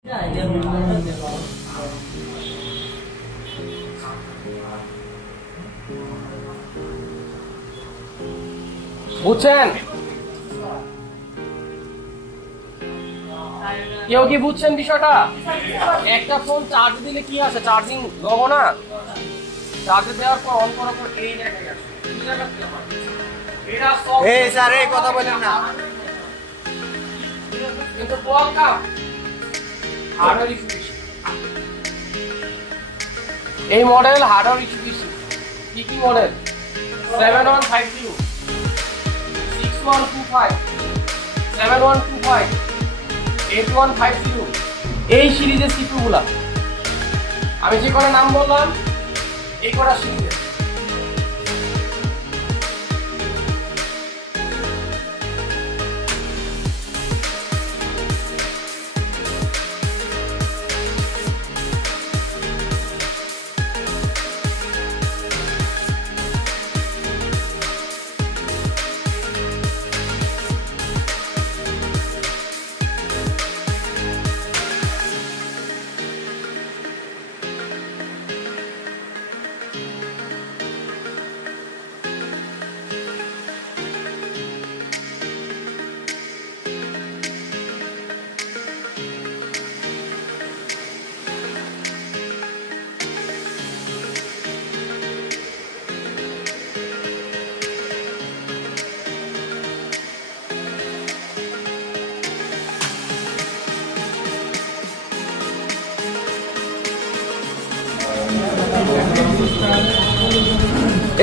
বুঝছেন? কেউ কি বুঝছেন বিষয়টা? একটা ফোন চার্জ দিলে কি আছে, চার্জিং দেবো না, চার্জ দেওয়ার পর অন করার পর এই জায়গায় আসে। এই স্যার এই কথা বলেন না, কিন্তু বল কাম হার্ডওয়্যার ইস্যু বেশি। এই মডেল হার্ডওয়্যার ইস্যু বেশি। কি কি মডেল? 7150, 6125, 7125, 8150, এই সিরিজের সিপি গুলা আমি যে কটা নাম বললাম এই কটা সিরিজের।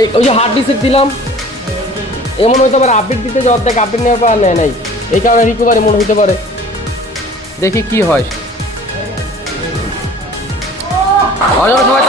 এই ওই যে হার্ড ডিস্ক দিলাম, এমন হইতে পারে আপডেট দিতে যে অর্ধেক আপডেট নেওয়ার পর নেয় নাই, এই কারণে রিকভারি মনে হইতে পারে। দেখি কি হয়। সবাই